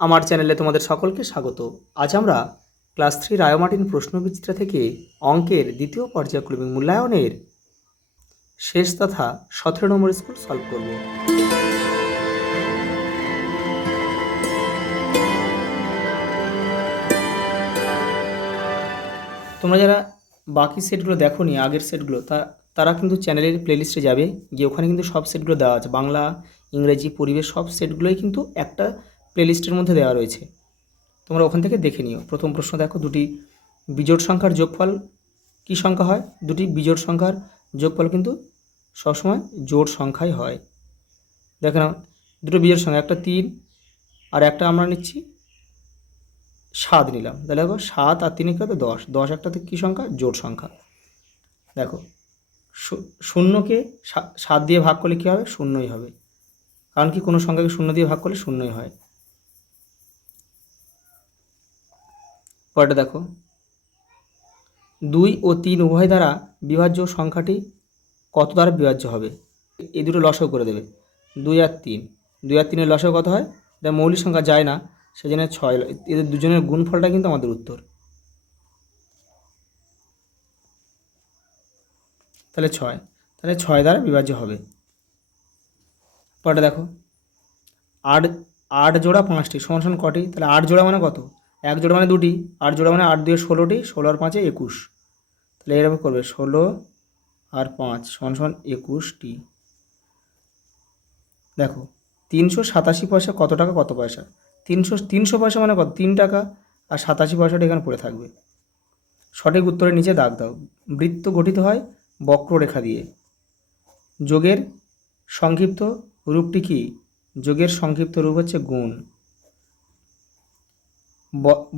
আমার চ্যানেলে তোমাদের সকলকে স্বাগত। আজ আমরা ক্লাস 3 রায়োমার্টিন প্রশ্নবিচিত্রা থেকে অঙ্কের দ্বিতীয় পর্যায়ক্রমিক মূল্যায়নের শেষ তথা 17 নম্বর স্কুল সলভ করব। তোমরা যারা বাকি সেটগুলো দেখোনি, আগের সেটগুলো, তারা কিন্তু চ্যানেলের প্লেলিস্টে যাবে, গিয়ে ওখানে কিন্তু সব সেটগুলো দেওয়া আছে। বাংলা, ইংরেজি, পরিবেশ সব সেটগুলোই কিন্তু একটা প্লেলিস্টের মধ্যে দেওয়া রয়েছে। তোমরা ওখান থেকে দেখে নিও। প্রথম প্রশ্ন দেখো, দুটি বিজোড় সংখ্যার যোগফল কী সংখ্যা হয়? দুটি বিজোড় সংখ্যার যোগফল কিন্তু সবসময় জোড় সংখ্যাই হয়। দেখে নাও, দুটো বিজোড় সংখ্যা, একটা 3 আর একটা আমরা নিচ্ছি 7 নিলাম। তাহলে দেখো 7 আর 3 কত? 10। 10 একটাতে কী সংখ্যা? জোড় সংখ্যা। দেখো শূন্যকে 7 দিয়ে ভাগ করলে কী হবে? শূন্যই হবে, কারণ কি কোনো সংখ্যাকে 0 দিয়ে ভাগ করলে শূন্যই হয়। পরেরটা দেখো, 2 ও 3 উভয় দ্বারা বিভাজ্য সংখ্যাটি কত দ্বারা বিভাজ্য হবে? এই দুটো লসাগু করে দেবে। 2 আর 3, 2 আর 3 এর লসাগু কত হয়? এটা মৌলিক সংখ্যা যায় না, সেই জন্য 6। এদের দুজনের গুণফলটা কিন্তু আমাদের উত্তর। তাহলে 6, তাহলে 6 দ্বারা বিভাজ্য হবে। পরেরটা দেখো, 8 জোড়া 5টি সমান সমান কটি? তাহলে 8 জোড়া মানে কত? 1 জোড়া মানে 2টি, 8 জোড়া মানে 8 দিয়ে 16টি, 16 আর 5-এ 21। তাহলে এরকম করবে, 16 আর 5 সমান সমান 21টি। দেখো 387 পয়সা কত টাকা কত পয়সা? 300 পয়সা মানে কত? 3 টাকা, আর 87 পয়সাটা এখানে পড়ে থাকবে। সঠিক উত্তরের নিচে দাগ দাও। বৃত্ত গঠিত হয় বক্ররেখা দিয়ে। যোগের সংক্ষিপ্ত রূপটি কি? যোগের সংক্ষিপ্ত রূপ হচ্ছে গুণ।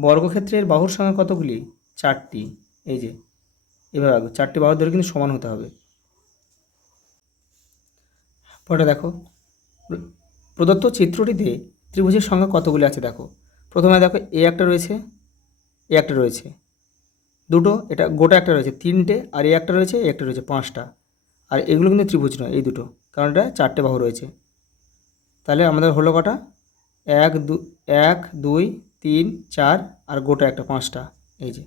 বর্গক্ষেত্রের বাহুর সংখ্যা কতগুলি? 4টি। এই যে এভাবে 4টি বাহুর ধরে কিন্তু সমান হতে হবে। পরে দেখো, প্রদত্ত চিত্রটিতে ত্রিভুজের সংখ্যা কতগুলি আছে? দেখো প্রথমে দেখো এ একটা রয়েছে, এ একটা রয়েছে, দুটো, এটা গোটা একটা রয়েছে 3টে, আর এ একটা রয়েছে, এ একটা রয়েছে 5টা। আর এগুলো কিন্তু ত্রিভুজ নয়, এই দুটো, কারণ এটা 4টে বাহু রয়েছে। তাহলে আমাদের হলো কটা? 1 2 3 4 আর গোটা একটা 5টা। এই যে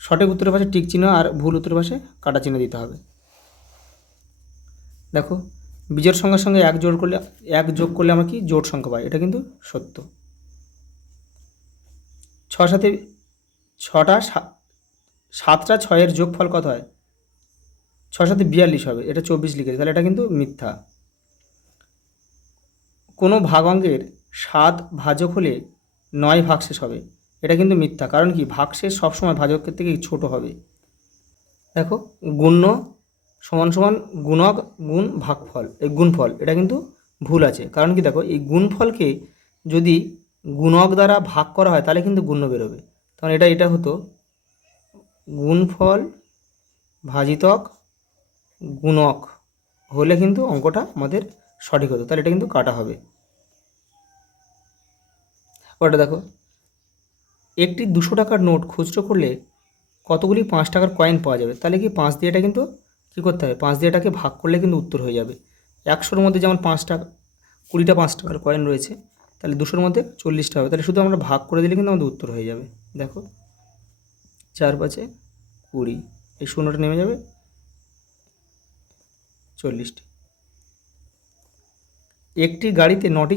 সঠিক উত্তরের পাশে টিক চিহ্ন আর ভুল উত্তরের পাশে কাটা চিহ্ন দিতে হবে। দেখো বিজোড় সংখ্যার সঙ্গে 1 যোগ করলে আমরা কি জোড় সংখ্যা পাই, এটা কিন্তু সত্য। 7টা 6-এর যোগফল কত হয়? 6 7 42 হবে, এটা 24 লিখেছে, তাহলে এটা কিন্তু মিথ্যা। কোনো ভাগাঙ্কের 7 ভাজক হলে 9 ভাগশেষ হবে, এটা কিন্তু মিথ্যা, কারণ কি ভাগশেষ সবসময় ভাজকের থেকে ছোট হবে। দেখো গুণ্য সমান সমান গুণক গুণ ভাগফল, এই গুণফল, এটা কিন্তু ভুল আছে, কারণ কি দেখো এই গুণফলকে যদি গুণক দ্বারা ভাগ করা হয় তাহলে কিন্তু গুণ্য বেরোবে। তখন এটা হতো গুণফল ভাজিতক গুণক হলে কিন্তু অঙ্কটা আমাদের সঠিক হতো, তাহলে এটা কিন্তু কাটা হবে। ওটা দেখো, একটি 200 টাকার নোট খুচরো করলে কতগুলি 5 টাকার কয়েন পাওয়া যাবে? তাহলে কি 5 দিয়ে এটা কিন্তু কী করতে হবে? 5 দিয়ে এটাকে ভাগ করলে কিন্তু উত্তর হয়ে যাবে। 100-র মধ্যে যেমন 5 টাকা 20টা 5 টাকার কয়েন রয়েছে, তাহলে 200-র মধ্যে 40টা হবে, তাহলে শুধু আমরা ভাগ করে দিলে কিন্তু আমাদের উত্তর হয়ে যাবে। দেখো 4 5 20, এই শূন্যটা নেমে যাবে, 40টি। একটি গাড়িতে 9টি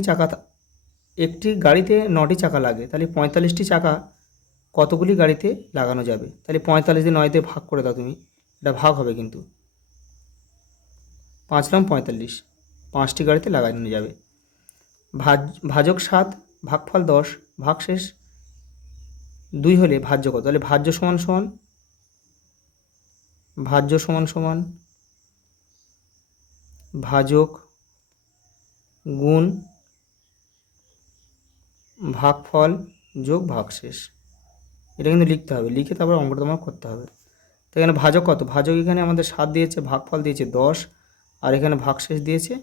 চাকা লাগে, তাহলে 45টি চাকা কতগুলি গাড়িতে লাগানো যাবে? তাহলে 45 দিয়ে 9 দিয়ে ভাগ করে দাও তুমি, এটা ভাগ হবে কিন্তু 5 নাম 45, 5টি গাড়িতে লাগানো যাবে। ভাজক 7 ভাগফল 10 ভাগশেষ 2 হলে ভাজ্য কত? তাহলে ভাজ্য সমান ভাজক গুণ ভাগফল যোগ ভাগশেষ, এটা কিন্তু লিখতে হবে, লিখে তারপর অঙ্কটা তোমার করতে হবে। তো এখানে ভাজক কত? ভাজক এখানে আমাদের 7 দিয়েছে, ভাগফল দিয়েছে 10, আর এখানে ভাগশেষ দিয়েছে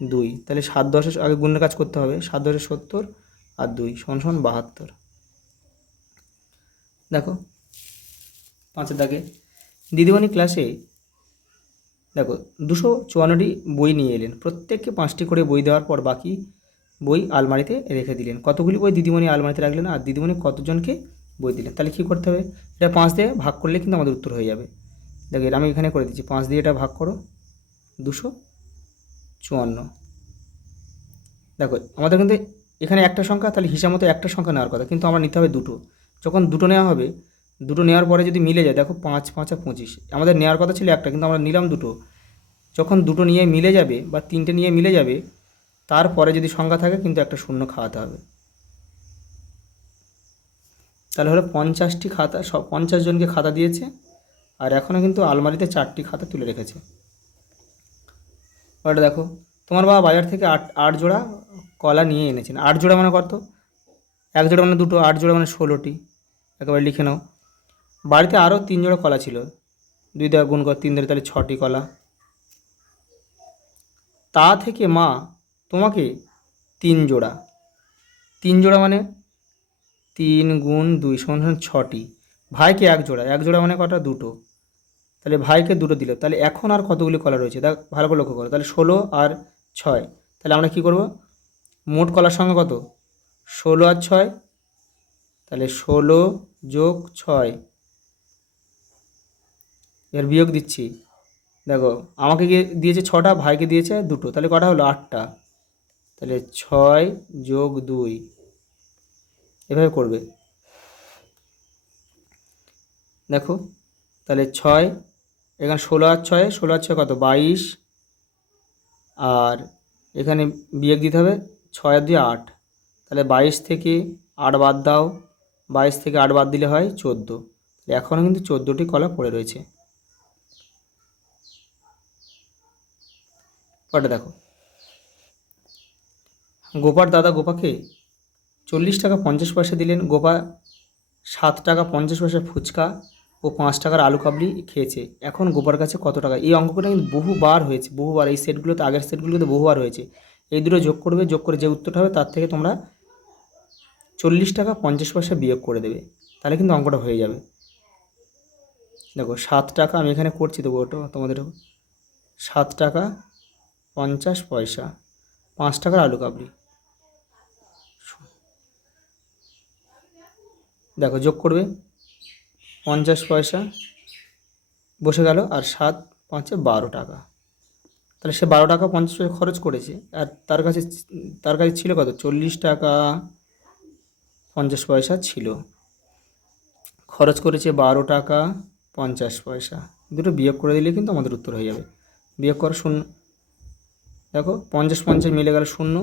2। তাহলে 7 10 আগে গুণের কাজ করতে হবে, 7 10 70 আর 2 সমান সমান 72। দেখো 5-এর দাগে, দিদিমণি ক্লাসে দেখো 254টি বই নিয়ে এলেন, প্রত্যেককে 5টি করে বই দেওয়ার পর বাকি বই আলমারিতে রেখে দিলেন। কতগুলি বই দিদিমণি আলমারিতে রাখলেন আর দিদিমণি কতজনকে বই দিলেন। তাহলে কী করতে হবে, এটা 5 দিয়ে ভাগ করলে কিন্তু আমাদের উত্তর হয়ে যাবে। দেখো এটা আমি এখানে করে দিচ্ছি, 5 দিয়ে এটা ভাগ করো, 254। দেখো আমাদের কিন্তু এখানে একটা সংখ্যা, তাহলে হিসাব মতো একটা সংখ্যা নেওয়ার কথা, কিন্তু আমরা নিতে হবে দুটো। যখন দুটো নেওয়া হবে, দুটো নেওয়ার পরে যদি মিলে যায়, দেখো 5 5 আর 25, আমাদের নেওয়ার কথা ছিল একটা, কিন্তু আমরা নিলাম দুটো। যখন দুটো নিয়ে মিলে যাবে বা তিনটে নিয়ে মিলে যাবে, তারপরে যদি সংখ্যা থাকে কিন্তু একটা শূন্য খাওয়াতে হবে। তাহলে হলো 50টি খাতা, সব 50 জনকে খাতা দিয়েছে, আর এখনও কিন্তু আলমারিতে 4টি খাতা তুলে রেখেছে। ওটা দেখো, তোমার বাবা বাজার থেকে আট জোড়া কলা নিয়ে এনেছেন। 8 জোড়া মানে কত, 1 জোড়া মানে দুটো, 8 জোড়া মানে 16টি। একেবারে লিখে নাও। বাড়িতে আরও 3 জোড়া কলা ছিল, 2 দিয়ে গুণ কর, 3 ধরে, তাহলে 6টি কলা। তা থেকে মা তোমাকে 3 জোড়া, 3 জোড়া মানে 3 গুণ 2 সমান 6টি। ভাইকে 1 জোড়া, 1 জোড়া মানে কটা, দুটো, তাহলে ভাইকে দুটো দিল। তাহলে এখন আর কতগুলি কলা রয়েছে, দেখ ভালো করে লক্ষ্য করো। তাহলে 16 আর 6, তাহলে আমরা কি করব, মোট কলার সংখ্যা কত, 16 আর 6, তাহলে 16 যোগ 6, এর বিয়োগ দিচ্ছি। দেখো আমাকে দিয়েছে 6টা, ভাইকে দিয়েছে দুটো, তাহলে কটা হলো 8টা। তাহলে 6 যোগ 2, এভাবে করবে। দেখো তাহলে 6, এখানে 16 আর 6, 16 আর 6 কত, 22, আর এখানে বিয়োগ দিতে হবে 6 আর 2 8, তাহলে 22 থেকে 8 বাদ দাও, 22 থেকে 8 বাদ দিলে হয় 14। এখনও কিন্তু 14টি কলা পড়ে রয়েছে। পরে দেখো, গোপার দাদা গোপাকে 40 টাকা 50 পয়সা দিলেন। গোপা 7 টাকা 50 পয়সা ফুচকা ও 5 টাকার আলু কাবলি খেয়েছে। এখন গোপার কাছে কত টাকা। এই অঙ্কটা কিন্তু বহুবার হয়েছে, বহুবার এই সেটগুলোতে, আগের সেটগুলোতে বহুবার হয়েছে। এই দুটো যোগ করবে, যোগ করে যে উত্তরটা হবে তার থেকে তোমরা 40 টাকা 50 পয়সা বিয়োগ করে দেবে, তাহলে কিন্তু অঙ্কটা হয়ে যাবে। দেখো 7 টাকা, আমি এখানে করছি দেবো, ওটা তোমাদের 7 টাকা 50 পয়সা, 5 টাকার আলু কাবলি। দেখো যোগ করবে, 50 পয়সা বসে গেল, আর 7 5 12 টাকা। তাহলে সে 12 টাকা 50 পয়সা খরচ করেছে, আর তার কাছে ছিল কত, 40 টাকা 50 পয়সা ছিল। খরচ করেছে 12 টাকা 50 পয়সা। দুটো বিয়োগ করে দিলে কিন্তু আমাদের উত্তর হয়ে যাবে। বিয়োগ করো, শূন্য, দেখো 50 50 মিলে গেল শূন্য,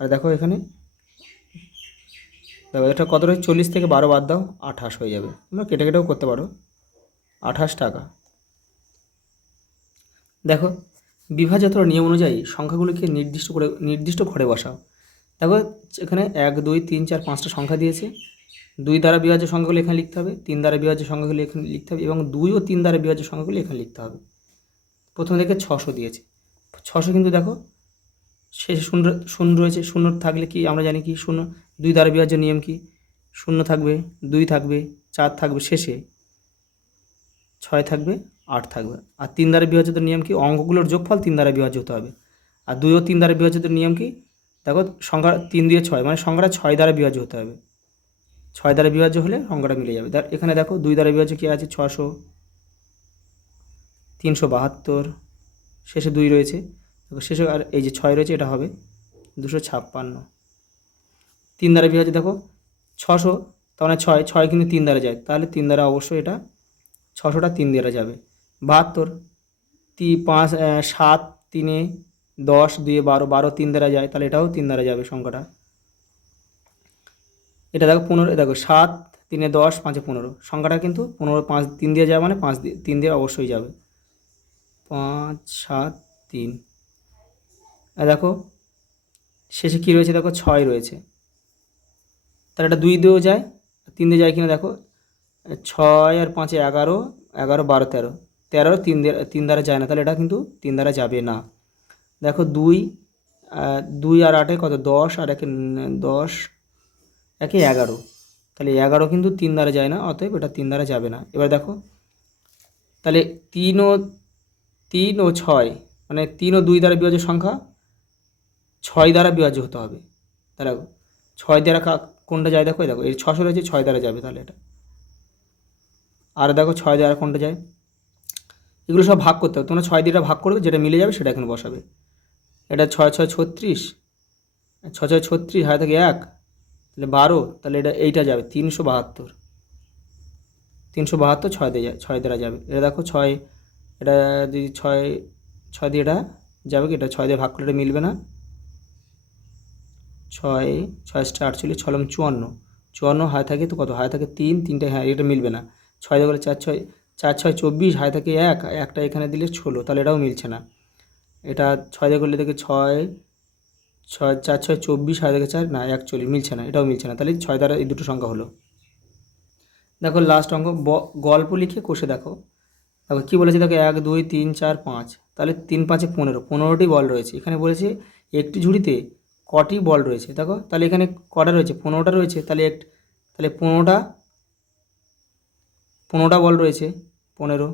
আর দেখো এখানে দেখো এটা কত রয়েছে, 40 থেকে 12 বাদ দাও, 28 হয়ে যাবে। তোমরা কেটে কেটেও করতে পারো, 28 টাকা। দেখো বিভাজ্যতার নিয়ম অনুযায়ী সংখ্যাগুলিকে নির্দিষ্ট ঘরে বসাও। দেখো এখানে 1 2 3 4 5টা সংখ্যা দিয়েছে। 2 দ্বারা বিভাজ্য সংখ্যাগুলি এখানে লিখতে হবে, 3 দ্বারা বিভাজ্য সংখ্যাগুলি এখানে লিখতে হবে, এবং 2 ও 3 দ্বারা বিভাজ্য সংখ্যাগুলি এখানে লিখতে হবে। প্রথমে দেখে 600 দিয়েছে, 600 কিন্তু দেখো শেষে শূন্য শূন্য রয়েছে। শূন্য থাকলে কি আমরা জানি কি, শূন্য 2 দ্বারা বিভাজ্য নিয়ম কি, শূন্য থাকবে, 2 থাকবে, 4 থাকবে, শেষে 6 থাকবে, 8 থাকবে। আর 3 দ্বারা বিভাজিত নিয়ম কি, অঙ্কগুলোর যোগফল 3 দ্বারা বিভাজ্য হতে হবে। আর 2 ও 3 দ্বারা বিভাজিত নিয়ম কি, দেখো সংখ্যা 3 দিয়ে 6, মানে সংখ্যাটা 6 দ্বারা বিভাজ্য হতে হবে। 6 দ্বারা বিভাজ্য হলে সংখ্যাটা মিলে যাবে। এখানে দেখো 2 দ্বারা বিভাজ্য কী আছে, 600, 372, শেষে 2 রয়েছে। দেখো শেষে আর এই যে 6 রয়েছে, এটা হবে 256। 3 দ্বারা বিভাজ্য দেখো 600, তার মানে 6 কিন্তু 3 দ্বারা যায়, তাহলে 3 দ্বারা অবশ্যই এটা 600টা 3 দ্বারা যাবে। 72, 5 7 3 10 2 12, 12 3 দ্বারা যায়, তাহলে এটাও 3 দ্বারা যাবে সংখ্যাটা। এটা দেখো 15, দেখো 7 3 10 5 15, সংখ্যাটা কিন্তু 15 5 3 দিয়ে যাবে, মানে 5 দিয়ে 3 দিয়ে অবশ্যই যাবে। 5 7 3, দেখো শেষে কী রয়েছে, দেখো 6 রয়েছে, তাহলে এটা 2 দিয়েও যায়, 3 দিয়ে যায় কিনা দেখো, 6 আর 5 11, 11 12 13, 13 3 দ্বারা যায় না, তাহলে এটা কিন্তু 3 দ্বারা যাবে না। দেখো 2 আর 8 কত, 10, আর 10, 11, তাহলে 11 কিন্তু 3 দ্বারা যায় না, অতএব এটা 3 দ্বারা যাবে না। এবার দেখো তাহলে 3 ও 6, মানে 3 ও 2 দ্বারা বিভাজ্য সংখ্যা 6 দ্বারা বিভাজ্য হতে হবে। তাহলে ছয় দ্বারা কোনটা যায় দেখো, এই দেখো এই 600 রয়েছে, 6 দ্বারা যাবে তাহলে এটা। আর দেখো 6 দ্বারা কোনটা যায়, এগুলো সব ভাগ করতে হবে, তোমরা 6 দিয়ে ভাগ করবে, যেটা মিলে যাবে সেটা এখানে বসাবে। এটা 6 6 36, 6 6 36, হাতে থাকে 1, তাহলে 12, তাহলে এটা এইটা যাবে 372, 372 6 দিয়ে যায়, 6 দ্বারা যাবে। এটা দেখো 6, এটা যদি 6 6 দিয়ে এটা যাবে কি, এটা 6 দিয়ে ভাগ করলে এটা মিলবে না, 6 6 48, 6 54, 54 হাতে থাকে তো কত, হাতে থাকে 3, 3টা, হ্যাঁ এটা মিলবে না। 6 দিয়ে করলে 4 6 4 6 24, হাতে থাকে 1, একটা এখানে দিলে 16, তাহলে এটাও মিলছে না। এটা 6 দিয়ে করলে দেখে 6 6 4 6 24, হাতে থেকে 4, না 41, মিলছে না, এটাও মিলছে না। তাহলে 6 দ্বারা এই দুটো সংখ্যা হলো। দেখো লাস্ট অঙ্ক, গল্প লিখে কষে দেখো। দেখো কী বলেছে, দেখো 1 2 3 4 5, তাহলে 3 5 15, 15টি বল রয়েছে। এখানে বলেছে একটি ঝুড়িতে কটি বল রয়েছে, দেখো তাহলে এখানে কটা রয়েছে, 15টা রয়েছে, তাহলে তাহলে 15টা বল রয়েছে, 15।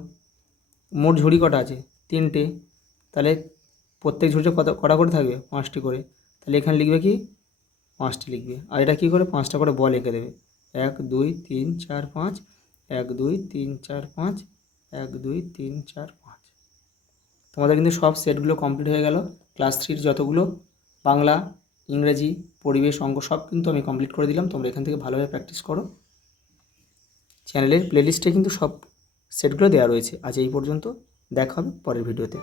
মোট ঝুড়ি কটা আছে, 3টে, তাহলে প্রত্যেক ঝুড়িতে কটা করে থাকবে, 5টি করে। তাহলে এখানে লিখবে কি, 5টি লিখবে। আর এটা কী করে, 5টা করে বল এঁকে দেবে, 1 2 3 4 5, 1 2 3 4 5, 1 2 3 4 5। তোমাদের কিন্তু সব সেটগুলো কমপ্লিট হয়ে গেল। ক্লাস 3 যতগুলো বাংলা, ইংরেজি, পরিবেশ, অঙ্ক সব কিন্তু আমি কমপ্লিট করে দিলাম। তোমরা এখান থেকে ভালোভাবে প্র্যাকটিস করো। চ্যানেলের প্লেলিস্টে কিন্তু সব সেটগুলো দেওয়া রয়েছে। আজ এই পর্যন্ত, দেখা হবে পরের ভিডিওতে।